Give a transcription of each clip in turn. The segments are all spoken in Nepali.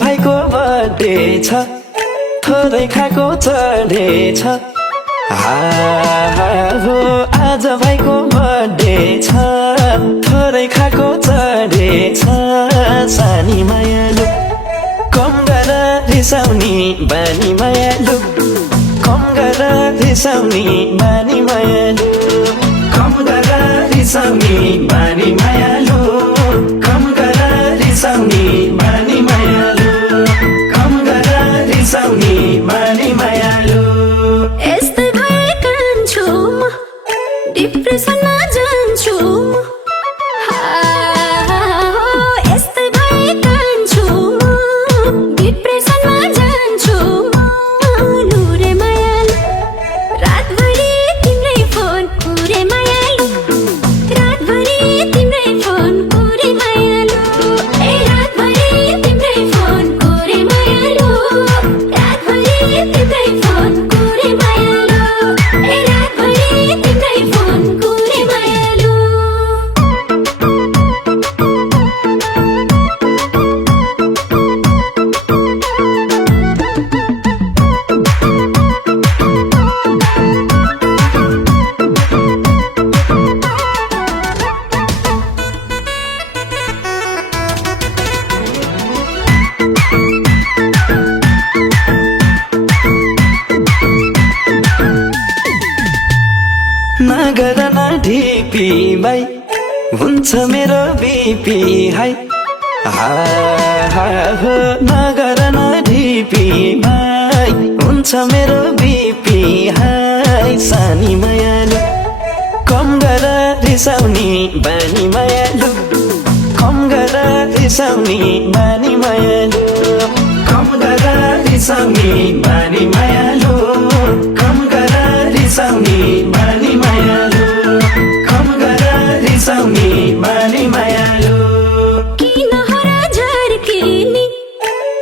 भाइको बर्थडे छ थोरै खाएको चढेछ हो आज भाइको बर्थडे छ थोरै खाएको चढेछ सानी मायालु कम गर रिसाउने बानी मायालु कम गर रिसाउने बानी मायालु कम गर रिसाउने बानी मायालु कम गर रिसाउने बानी मायालु कम गर रिसाउने बानी मायालु यस्तै भएकान्छु म डिप्रेसनमा जान्छु म यस्तै भएकान्छु म डिप्रेसनमा जान्छु म लुरे मायालु रातभरि तिम्रै फोन पुरे मायालु रातभरि तिम्रै फोन पुरे मायालु ए रातभरि तिम्रै फोन पुरे मायालु रातभरि तिम्रै फोन पुरे मायालु ए रातभरि तिम्रै फोन पुरे मायालु नगर न ढिपी भाइ हुन्छ मेरो बिपी हाई हो नगर न ढिपी भाइ हुन्छ मेरो बिपी हाई सानी मायालु कम गर रिसाउने बानी मायालु कम गर रिसाउने बानी मायालु कम गर रिसाउने बानी मायालु कम गर रिसाउने बानी मायालु कम गर रिसाउने बानी मायालु किन हरा झर्किने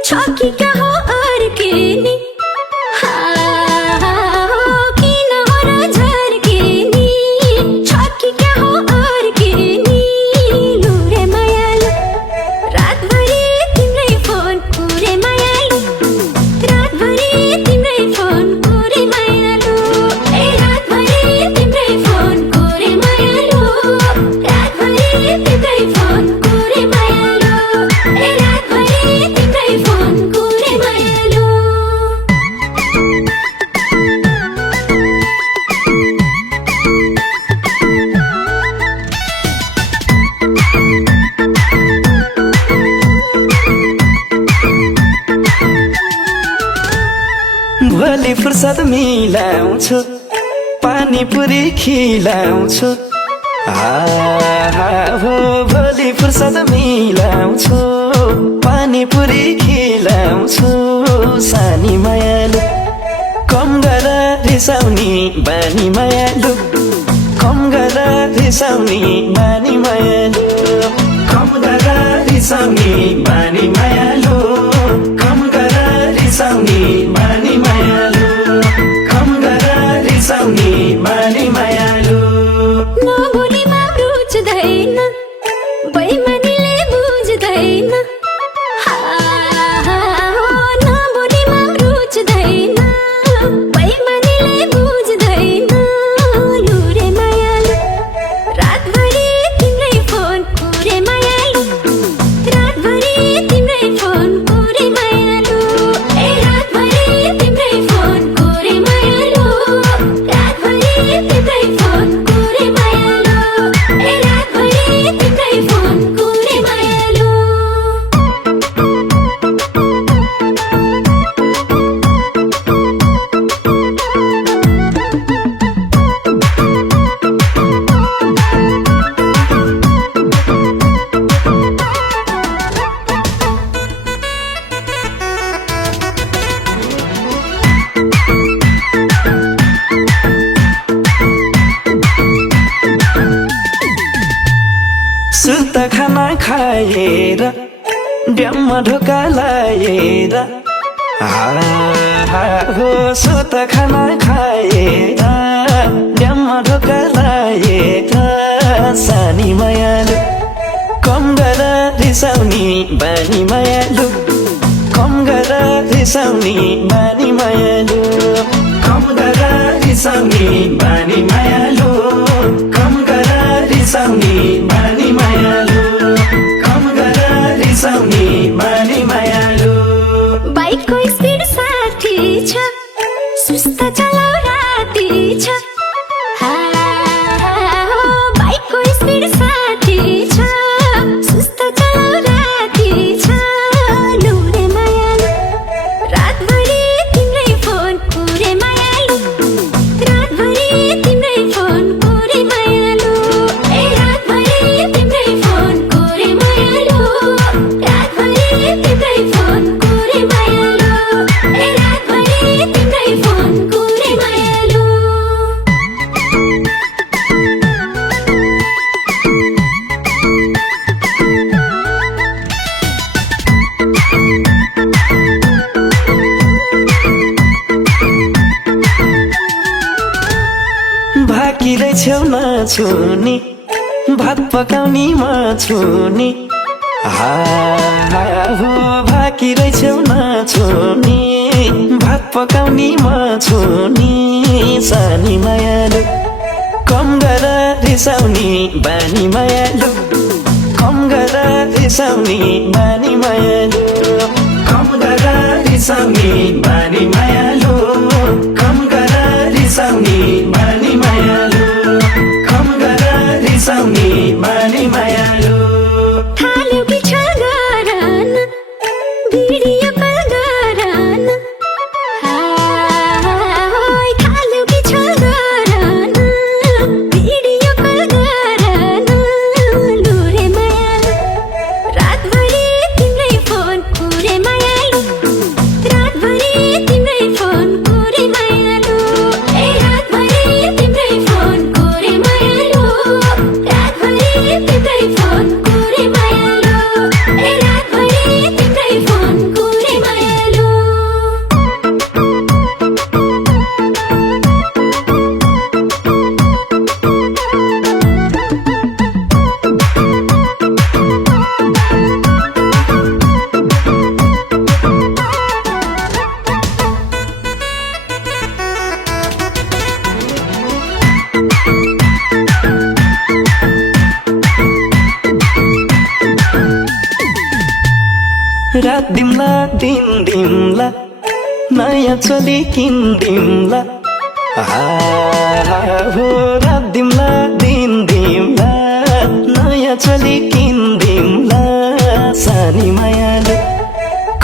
छ कि क्या हो अर्किने किन हरा झर्किने छ कि क्या हो अर्किने लुरे मायालु रातभरि तिम्रै फोन पुरे मायालु रातभरि तिम्रै फोन पुरे मायालु ए रातभरि तिम्रै फोन पुरे मायालु रातभरि तिम्रै फोन पुरे मायालु ए रातभरि तिम्रै फोन पुरे मायालु भोलि फुर्सद मिलाउँछु पानीपुरी खिलाउँछु हो भोलि फुर्सद मिलाउँछु पानीपुरी खिलाउँछु सानी मायालु कम गर रिसाउने बानी मायालु कम गर रिसाउने बानी मायालु कम गर रिसाउने बानी मायालु कम गर रिसाउने बानी मायालु कम गर रिसाउने बानी मायालु नबोलीमा रुच्दैन बैमानीले बुझ्दैन नबोलीमा रुच्दैन बैमानीले बुझ्दैन लुरे मायालु रातभरि तिम्रै फोन पुरे मायालु रातभरि तिम्रै फोन पुरे मायालु ए रातभरि तिम्रै फोन पुरे मायालु रातभरि तिम्रै फोन पुरे मायालु ए रातभरि तिम्रै फोन पुरे मायालु सुता खाना खाएर ड्याममा ढोका लाएर हो सुता खाना खाएर ड्याममा ढोका लाएर सानी मायालु कम गर रिसाउने बानी मायालु रिसाउने बानी मायालु कम गर रिसाउने बानी मायालु कम गर रिसाउने बानी मायालु कम गर रिसाउने बानी मायालु बाइकको स्पिड 60 छ सुस्त चलाउ राति छ बाइकको स्पिड 60 छ सुस्त चलाउ राति छ लुरे मायालु रातभरि तिम्रै फोन पुरे मायालु रातभरि तिम्रै फोन पुरे मायालु ए रातभरि तिम्रै फोन पुरे मायालु रातभरि तिम्रै फोन पुरे मायालु ए रातभरि तिम्रै फोन पुरे मायालु भाकिरै छेउमा छुनी भात पकाउने म छुनी हो भाकिरै छेउमा छुनी भात पकाउने म छुनी सानी मायालु कम गर रिसाउने बानी मायालु कम गर रिसाउने बानी मायालु कम गर रिसाउने बानी मायालु कम गर रिसाउने बानी मायालु कम गर रिसाउने बानी मायालु थाल्यो कि छ गरन भिडियो कल गरन थाल्यो कि छ गरन भिडियो कल गरन लुरे मायालु रातभरि तिम्रै फोन पुरे मायालु रातभरि तिम्रै फोन पुरे मायालु ए रातभरि तिम्रै फोन पुरे मायालु रातभरि तिम्रै फोन पुरे मायालु ए रातभरि तिम्रै फोन पुरे मायालु रात दिम्ला दिन दिम्ला नयाँ चोली किन्दिम्ला हो रात दिम्ला दिन दिम्ला नयाँ चोली किन्दिम्ला सानी मायालु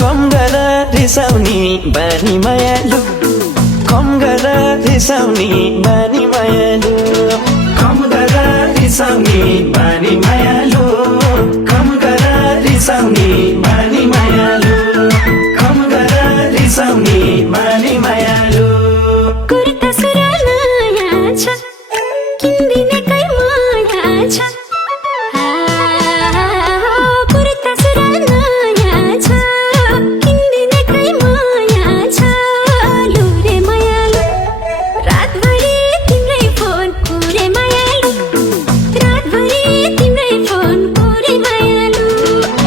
कम गर रिसाउने बानी मायालु कम गर रिसाउने बानी मायालु कम गर रिसाउने बानी मायालु कम गर रिसाउने बानी मायालु कम गर रिसाउने बानी मायालु कुर्ता सुरा नयाँ छ किन्दिने कै माया छ कुर्ता सुरा नयाँ छ किन्दिने कै माया छ लुरे मायालु रातभरि तिम्रै फोन पुरे मायालु रातभरि तिम्रै फोन पुरे मायालु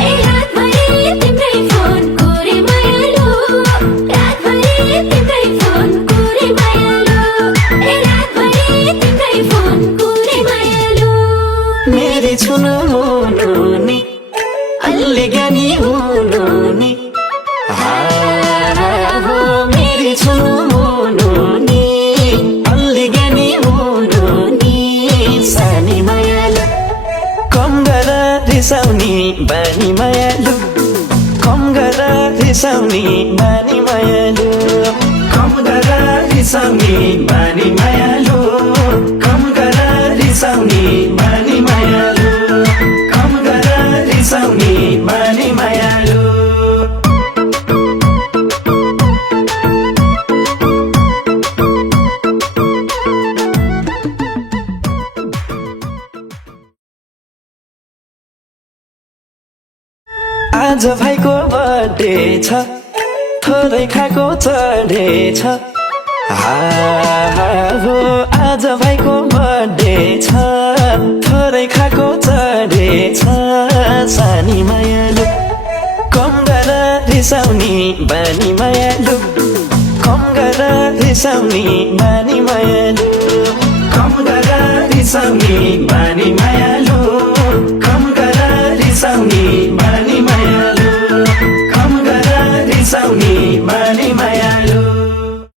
ए रातभरि तिम्रै फोन पुरे मायालु रातभरि तिम्रै फोन पुरे मायालु ए रातभरि तिम्रै फोन पुरे मायालु मेरी छुनु हुनुनी अलि ज्ञानी हुनुनी हो मेरी छुनु हुनुनी अलि ज्ञानी हुनुनी सानी मायालु कम गर रिसाउने बानी मायालु कम गर रिसाउने बानी मायालु कम गर रिसाउने बानी मायालु कम गर रिसाउने बानी मायालु कम गर रिसाउने बानी मायालु आज भाइको बर्थडे छ थोरै खाएको चढेछ हो आज भाइको बर्थडे छ थोरै खाएको चढेछ सानी मायालु कम गर रिसाउने बानी माया रिसाउने नानी मायालु